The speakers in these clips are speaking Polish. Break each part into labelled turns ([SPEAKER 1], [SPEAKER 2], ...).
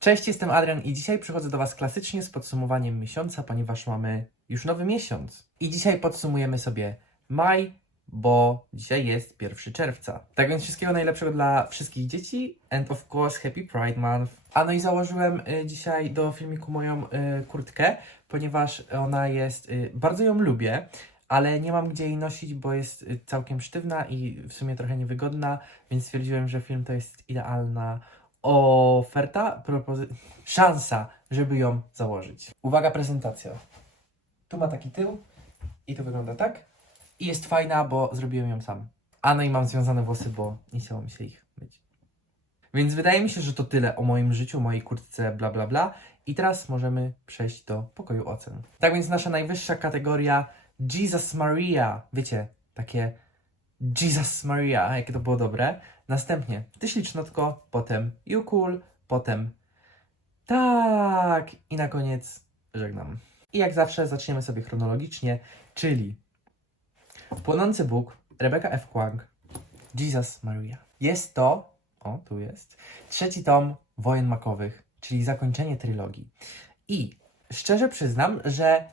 [SPEAKER 1] Cześć, jestem Adrian i dzisiaj przychodzę do Was klasycznie z podsumowaniem miesiąca, ponieważ mamy już nowy miesiąc. I dzisiaj podsumujemy sobie maj, bo dzisiaj jest 1 czerwca. Tak więc wszystkiego najlepszego dla wszystkich dzieci and of course happy Pride Month. A no i założyłem y, dzisiaj do filmiku moją y, kurtkę, ponieważ ona jest, y, bardzo ją lubię, ale nie mam gdzie jej nosić, bo jest całkiem sztywna i w sumie trochę niewygodna, więc stwierdziłem, że film to jest idealna oferta, propozy- szansa, żeby ją założyć. Uwaga, prezentacja. Tu ma taki tył i to wygląda tak. I jest fajna, bo zrobiłem ją sam. A no i mam związane włosy, bo nie chciało mi się ich myć. Więc wydaje mi się, że to tyle o moim życiu, mojej kurtce, bla bla bla. I teraz możemy przejść do pokoju ocen. Tak więc nasza najwyższa kategoria Jesus Maria. Wiecie, takie Jesus Maria, jakie to było dobre. Następnie Ty potem You Cool, potem Tak i na koniec żegnam. I jak zawsze zaczniemy sobie chronologicznie, czyli Płonący Bóg, Rebecca F. Kwang, Jesus Maria. Jest to, o tu jest, trzeci tom Wojen Makowych, czyli zakończenie trylogii. I szczerze przyznam, że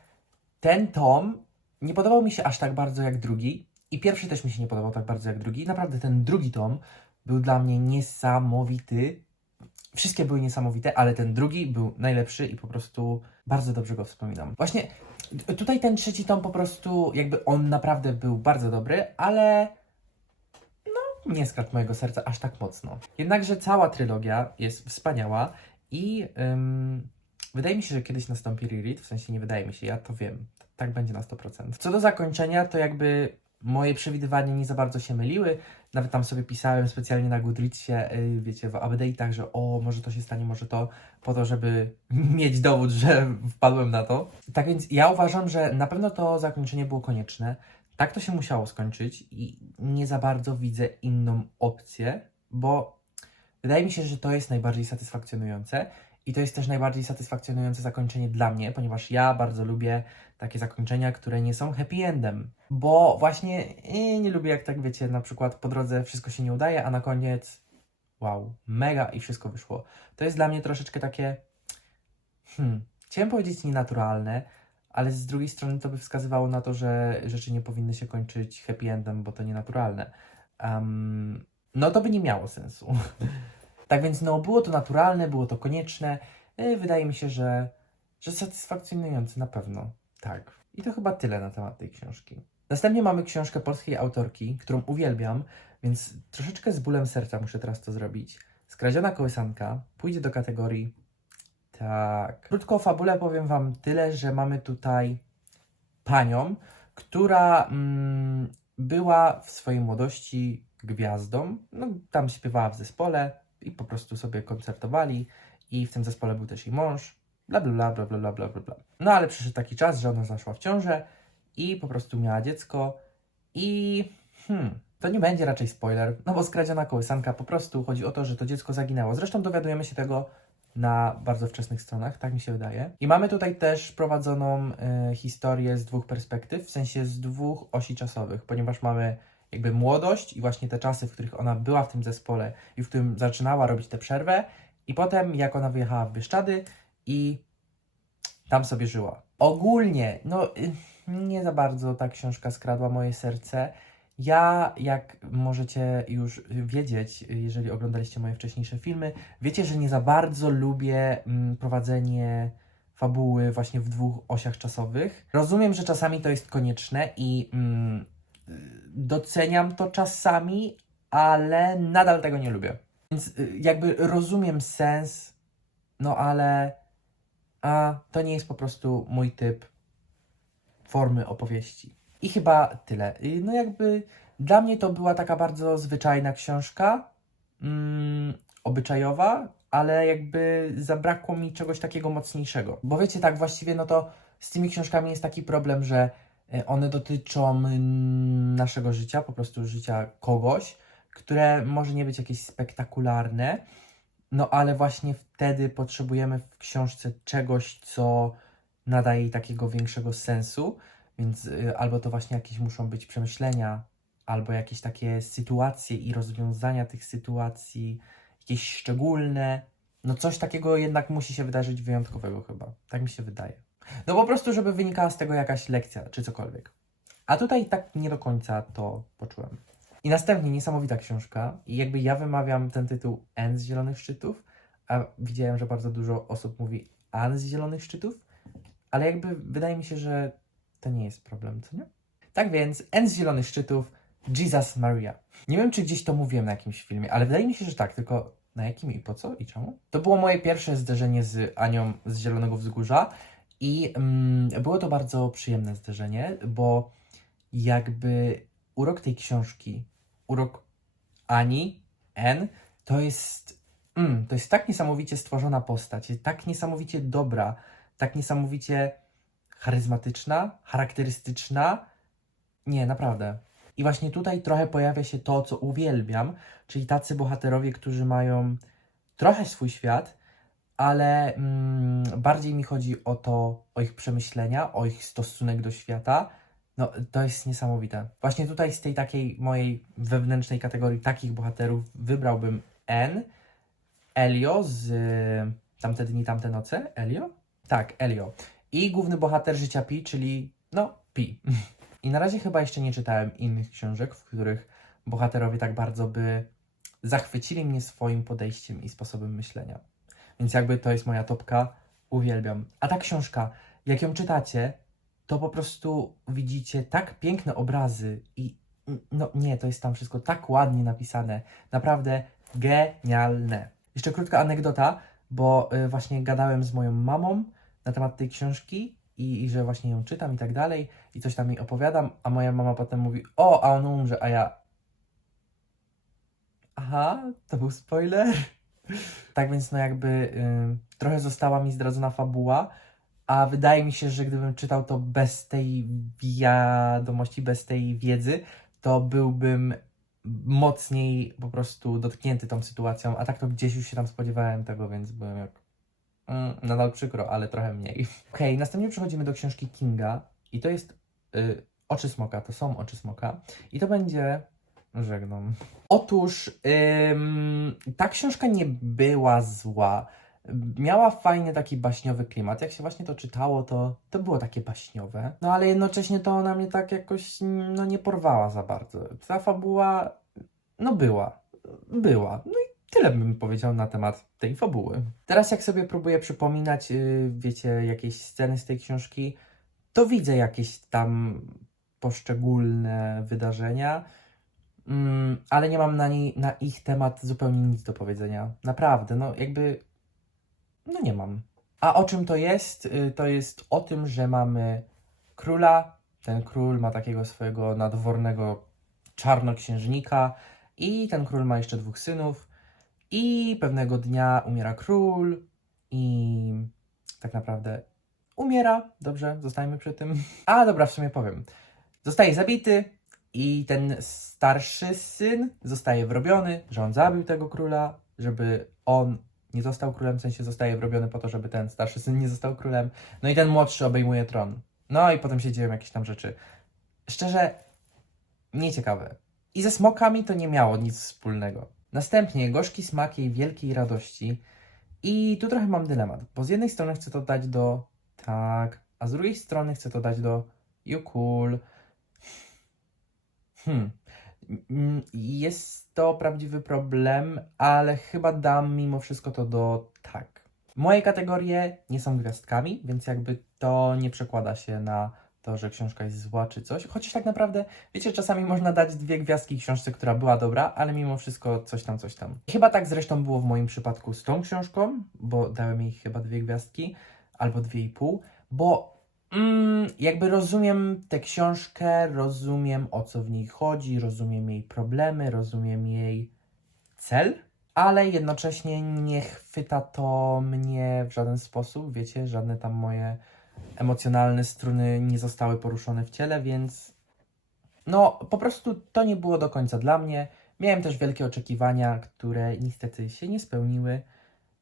[SPEAKER 1] ten tom nie podobał mi się aż tak bardzo jak drugi. I pierwszy też mi się nie podobał tak bardzo jak drugi. Naprawdę ten drugi tom był dla mnie niesamowity. Wszystkie były niesamowite, ale ten drugi był najlepszy i po prostu bardzo dobrze go wspominam. Właśnie tutaj ten trzeci tom po prostu, jakby on naprawdę był bardzo dobry, ale no nie skradł mojego serca aż tak mocno. Jednakże cała trylogia jest wspaniała i ym, wydaje mi się, że kiedyś nastąpi reread, w sensie nie wydaje mi się, ja to wiem. Tak będzie na 100%. Co do zakończenia, to jakby moje przewidywania nie za bardzo się myliły. Nawet tam sobie pisałem specjalnie na Goodreadsie, yy, wiecie, w update'ach, że o, może to się stanie, może to, po to, żeby mieć dowód, że wpadłem na to. Tak więc ja uważam, że na pewno to zakończenie było konieczne. Tak to się musiało skończyć i nie za bardzo widzę inną opcję, bo wydaje mi się, że to jest najbardziej satysfakcjonujące i to jest też najbardziej satysfakcjonujące zakończenie dla mnie, ponieważ ja bardzo lubię takie zakończenia, które nie są happy endem. Bo właśnie eh, nie lubię, jak tak wiecie, na przykład po drodze wszystko się nie udaje, a na koniec wow, mega i wszystko wyszło. To jest dla mnie troszeczkę takie, hmm, chciałem powiedzieć nienaturalne, ale z drugiej strony to by wskazywało na to, że rzeczy nie powinny się kończyć happy endem, bo to nienaturalne. Um, no to by nie miało sensu. tak więc no, było to naturalne, było to konieczne. Wydaje mi się, że, że satysfakcjonujące na pewno. Tak. I to chyba tyle na temat tej książki. Następnie mamy książkę polskiej autorki, którą uwielbiam, więc troszeczkę z bólem serca muszę teraz to zrobić. Skradziona kołysanka pójdzie do kategorii tak. Krótko o fabule powiem Wam tyle, że mamy tutaj panią, która mm, była w swojej młodości gwiazdą. No, tam śpiewała w zespole i po prostu sobie koncertowali i w tym zespole był też jej mąż. Bla bla bla bla bla bla bla. No ale przyszedł taki czas, że ona zaszła w ciążę i po prostu miała dziecko i hmm, to nie będzie raczej spoiler, no bo skradziona kołysanka po prostu chodzi o to, że to dziecko zaginęło. Zresztą dowiadujemy się tego na bardzo wczesnych stronach, tak mi się wydaje. I mamy tutaj też prowadzoną e, historię z dwóch perspektyw, w sensie z dwóch osi czasowych, ponieważ mamy jakby młodość i właśnie te czasy, w których ona była w tym zespole i w którym zaczynała robić tę przerwę i potem jak ona wyjechała w Bieszczady i tam sobie żyła. Ogólnie, no y, nie za bardzo ta książka skradła moje serce. Ja, jak możecie już wiedzieć, jeżeli oglądaliście moje wcześniejsze filmy, wiecie, że nie za bardzo lubię mm, prowadzenie fabuły właśnie w dwóch osiach czasowych. Rozumiem, że czasami to jest konieczne i mm, doceniam to czasami, ale nadal tego nie lubię. Więc y, jakby rozumiem sens, no ale a to nie jest po prostu mój typ formy opowieści. I chyba tyle. Y, No jakby dla mnie to była taka bardzo zwyczajna książka, mm, obyczajowa, ale jakby zabrakło mi czegoś takiego mocniejszego. Bo wiecie, tak właściwie no to z tymi książkami jest taki problem, że y, one dotyczą mm, naszego życia, po prostu życia kogoś, które może nie być jakieś spektakularne, no ale właśnie wtedy potrzebujemy w książce czegoś, co nadaje jej takiego większego sensu, więc y, albo to właśnie jakieś muszą być przemyślenia, albo jakieś takie sytuacje i rozwiązania tych sytuacji, jakieś szczególne, no coś takiego jednak musi się wydarzyć wyjątkowego chyba. Tak mi się wydaje. No po prostu, żeby wynikała z tego jakaś lekcja, czy cokolwiek. A tutaj tak nie do końca to poczułem. I następnie niesamowita książka. I jakby ja wymawiam ten tytuł N z Zielonych Szczytów, a widziałem, że bardzo dużo osób mówi An z Zielonych Szczytów, ale jakby wydaje mi się, że to nie jest problem, co nie? Tak więc N z Zielonych Szczytów, Jesus Maria. Nie wiem, czy gdzieś to mówiłem na jakimś filmie, ale wydaje mi się, że tak, tylko na jakim i po co i czemu? To było moje pierwsze zderzenie z Anią z Zielonego Wzgórza i mm, było to bardzo przyjemne zderzenie, bo jakby urok tej książki, urok Ani, N, to jest, mm, to jest tak niesamowicie stworzona postać, tak niesamowicie dobra, tak niesamowicie charyzmatyczna, charakterystyczna. Nie, naprawdę. I właśnie tutaj trochę pojawia się to, co uwielbiam, czyli tacy bohaterowie, którzy mają trochę swój świat, ale mm, bardziej mi chodzi o to, o ich przemyślenia, o ich stosunek do świata. No, to jest niesamowite. Właśnie tutaj z tej takiej mojej wewnętrznej kategorii takich bohaterów wybrałbym N, Elio z y, Tamte dni, tamte noce. Elio? Tak, Elio. I główny bohater życia Pi, czyli no, Pi. I na razie chyba jeszcze nie czytałem innych książek, w których bohaterowie tak bardzo by zachwycili mnie swoim podejściem i sposobem myślenia. Więc jakby to jest moja topka, uwielbiam. A ta książka, jak ją czytacie, to po prostu widzicie tak piękne obrazy i no nie, to jest tam wszystko tak ładnie napisane. Naprawdę genialne. Jeszcze krótka anegdota, bo y, właśnie gadałem z moją mamą na temat tej książki i, i że właśnie ją czytam i tak dalej i coś tam jej opowiadam, a moja mama potem mówi, o, a on umrze, a ja aha, to był spoiler. tak więc no jakby y, trochę została mi zdradzona fabuła, a wydaje mi się, że gdybym czytał to bez tej wiadomości, bez tej wiedzy, to byłbym mocniej po prostu dotknięty tą sytuacją, a tak to gdzieś już się tam spodziewałem tego, więc byłem jak mm, nadal przykro, ale trochę mniej. Okej, następnie przechodzimy do książki Kinga i to jest y, Oczy Smoka, to są Oczy Smoka i to będzie Żegnam. Otóż ym, ta książka nie była zła. Miała fajny taki baśniowy klimat. Jak się właśnie to czytało, to, to było takie baśniowe. No ale jednocześnie to ona mnie tak jakoś no, nie porwała za bardzo. Ta fabuła, no była. Była. No i tyle bym powiedział na temat tej fabuły. Teraz jak sobie próbuję przypominać, yy, wiecie, jakieś sceny z tej książki, to widzę jakieś tam poszczególne wydarzenia. Mm, ale nie mam na, nie, na ich temat zupełnie nic do powiedzenia. Naprawdę, no jakby. No nie mam. A o czym to jest? Y, To jest o tym, że mamy króla. Ten król ma takiego swojego nadwornego czarnoksiężnika, i ten król ma jeszcze dwóch synów. I pewnego dnia umiera król, i tak naprawdę umiera. Dobrze, zostajmy przy tym. A dobra, w sumie powiem. Zostaje zabity, i ten starszy syn zostaje wrobiony, że on zabił tego króla, żeby on nie został królem, w sensie zostaje wrobiony po to, żeby ten starszy syn nie został królem. No i ten młodszy obejmuje tron. No i potem się dzieją jakieś tam rzeczy. Szczerze, nieciekawe. I ze smokami to nie miało nic wspólnego. Następnie gorzki smak jej wielkiej radości. I tu trochę mam dylemat, bo z jednej strony chcę to dać do tak, a z drugiej strony chcę to dać do you cool. Hmm. Mm, Jest to prawdziwy problem, ale chyba dam mimo wszystko to do tak. Moje kategorie nie są gwiazdkami, więc jakby to nie przekłada się na to, że książka jest zła czy coś. Chociaż tak naprawdę, wiecie, czasami można dać dwie gwiazdki książce, która była dobra, ale mimo wszystko coś tam, coś tam. Chyba tak zresztą było w moim przypadku z tą książką, bo dałem jej chyba dwie gwiazdki, albo dwie i pół, bo Mm, jakby rozumiem tę książkę, rozumiem o co w niej chodzi, rozumiem jej problemy, rozumiem jej cel, ale jednocześnie nie chwyta to mnie w żaden sposób, wiecie, żadne tam moje emocjonalne struny nie zostały poruszone w ciele, więc no po prostu to nie było do końca dla mnie. Miałem też wielkie oczekiwania, które niestety się nie spełniły,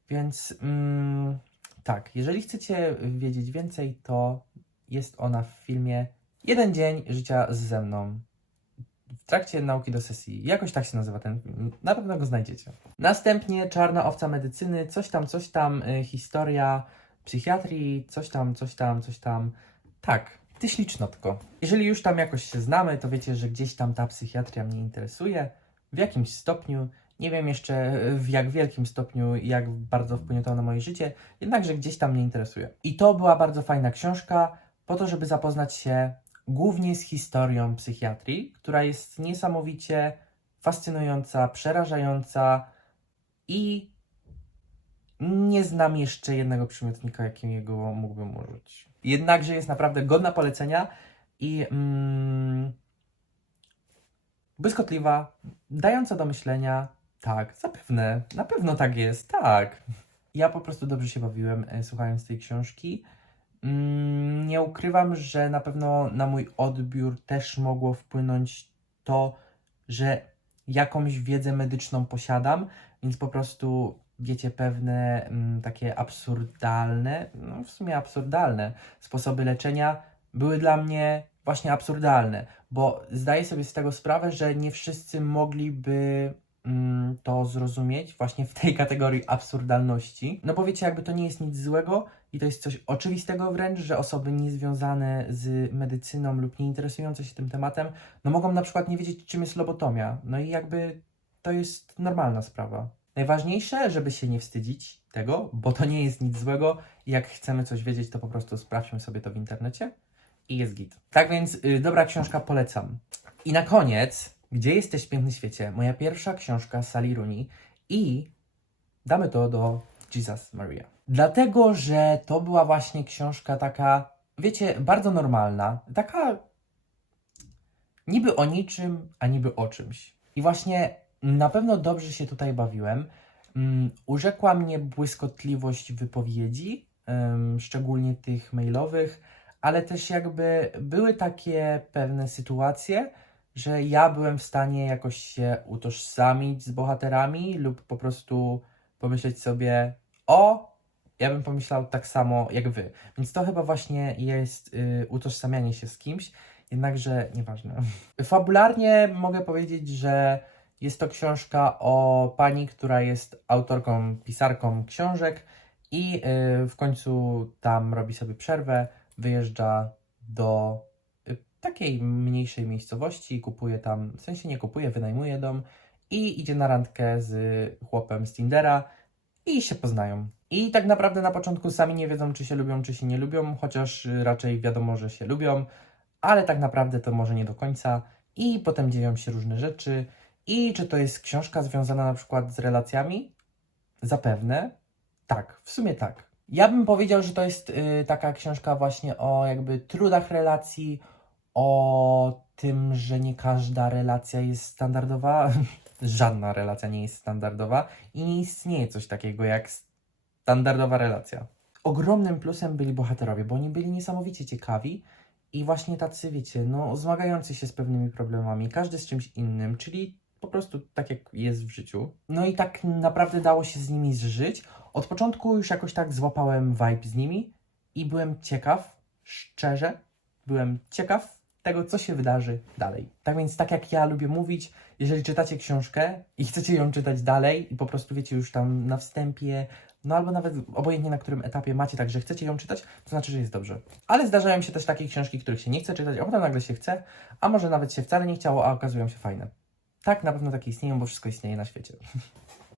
[SPEAKER 1] więc mm, tak, jeżeli chcecie wiedzieć więcej, to jest ona w filmie Jeden dzień życia ze mną. w trakcie nauki do sesji. Jakoś tak się nazywa ten film. Na pewno go znajdziecie. Następnie Czarna owca medycyny, coś tam, coś tam, y, historia psychiatrii, coś tam, coś tam, coś tam. Tak, ty ślicznotko. Jeżeli już tam jakoś się znamy, to wiecie, że gdzieś tam ta psychiatria mnie interesuje. W jakimś stopniu. Nie wiem jeszcze y, w jak wielkim stopniu, jak bardzo wpłynie to na moje życie, jednakże gdzieś tam mnie interesuje. I to była bardzo fajna książka, po to, żeby zapoznać się głównie z historią psychiatrii, która jest niesamowicie fascynująca, przerażająca i nie znam jeszcze jednego przymiotnika, jakiego mógłbym użyć. Jednakże jest naprawdę godna polecenia i mm, błyskotliwa, dająca do myślenia. Tak, zapewne, na pewno tak jest, tak. Ja po prostu dobrze się bawiłem e, słuchając tej książki. Mm, Nie ukrywam, że na pewno na mój odbiór też mogło wpłynąć to, że jakąś wiedzę medyczną posiadam, więc po prostu wiecie, pewne mm, takie absurdalne, no w sumie absurdalne sposoby leczenia były dla mnie właśnie absurdalne, bo zdaję sobie z tego sprawę, że nie wszyscy mogliby mm, to zrozumieć właśnie w tej kategorii absurdalności. No bo wiecie, jakby to nie jest nic złego i to jest coś oczywistego wręcz, że osoby niezwiązane z medycyną lub nie interesujące się tym tematem, no mogą na przykład nie wiedzieć, czym jest lobotomia. No i jakby to jest normalna sprawa. Najważniejsze, żeby się nie wstydzić tego, bo to nie jest nic złego. Jak chcemy coś wiedzieć, to po prostu sprawdźmy sobie to w internecie i jest git. Tak więc, y, dobra książka, polecam. I na koniec, Gdzie jesteś w pięknym świecie? Moja pierwsza książka Sally Rooney i damy to do Jesus Maria. Dlatego, że to była właśnie książka taka, wiecie, bardzo normalna, taka niby o niczym, a niby o czymś. I właśnie na pewno dobrze się tutaj bawiłem. Mm, Urzekła mnie błyskotliwość wypowiedzi, em, szczególnie tych mailowych, ale też jakby były takie pewne sytuacje, że ja byłem w stanie jakoś się utożsamić z bohaterami lub po prostu pomyśleć sobie, o, ja bym pomyślał tak samo jak wy. Więc to chyba właśnie jest y, utożsamianie się z kimś, jednakże nieważne. Fabularnie mogę powiedzieć, że jest to książka o pani, która jest autorką, pisarką książek i y, w końcu tam robi sobie przerwę, wyjeżdża do y, takiej mniejszej miejscowości, kupuje tam, w sensie nie kupuje, wynajmuje dom i idzie na randkę z chłopem z Tindera i się poznają. I tak naprawdę na początku sami nie wiedzą, czy się lubią, czy się nie lubią, chociaż y, raczej wiadomo, że się lubią, ale tak naprawdę to może nie do końca. I potem dzieją się różne rzeczy. I czy to jest książka związana na przykład z relacjami? Zapewne. Tak, w sumie tak. Ja bym powiedział, że to jest y, taka książka właśnie o jakby trudach relacji, o tym, że nie każda relacja jest standardowa. Żadna relacja nie jest standardowa i nie istnieje coś takiego jak standardowa relacja. Ogromnym plusem byli bohaterowie, bo oni byli niesamowicie ciekawi i właśnie tacy, wiecie, no zmagający się z pewnymi problemami, każdy z czymś innym, czyli po prostu tak jak jest w życiu. No i tak naprawdę dało się z nimi zżyć. Od początku już jakoś tak złapałem vibe z nimi i byłem ciekaw, szczerze, byłem ciekaw tego, co się wydarzy dalej. Tak więc, tak jak ja lubię mówić, jeżeli czytacie książkę i chcecie ją czytać dalej i po prostu wiecie już tam na wstępie, no albo nawet obojętnie na którym etapie macie, tak, że chcecie ją czytać, to znaczy, że jest dobrze. Ale zdarzają się też takie książki, których się nie chce czytać, a potem nagle się chce, a może nawet się wcale nie chciało, a okazują się fajne. Tak, na pewno takie istnieją, bo wszystko istnieje na świecie.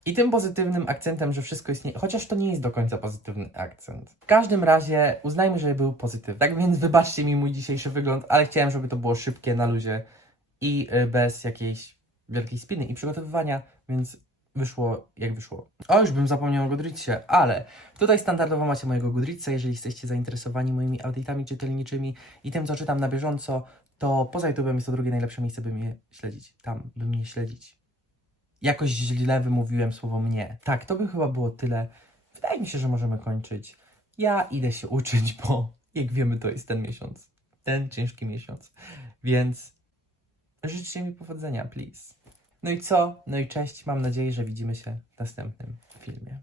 [SPEAKER 1] I tym pozytywnym akcentem, że wszystko istnieje, chociaż to nie jest do końca pozytywny akcent. W każdym razie uznajmy, że był pozytywny. Tak więc wybaczcie mi mój dzisiejszy wygląd, ale chciałem, żeby to było szybkie, na luzie i y, bez jakiejś wielkiej spiny i przygotowywania, więc wyszło jak wyszło. O, już bym zapomniał o Goodreadsie, ale tutaj standardowo macie mojego Goodreadsa, jeżeli jesteście zainteresowani moimi update'ami czytelniczymi i tym, co czytam na bieżąco, to poza YouTube'em jest to drugie najlepsze miejsce, by mnie śledzić. Tam, by mnie śledzić. Jakoś źle wymówiłem słowo mnie. Tak, to by chyba było tyle. Wydaje mi się, że możemy kończyć. Ja idę się uczyć, bo jak wiemy, to jest ten miesiąc. Ten ciężki miesiąc. Więc życzcie mi powodzenia, please. No i co? No i cześć. Mam nadzieję, że widzimy się w następnym filmie.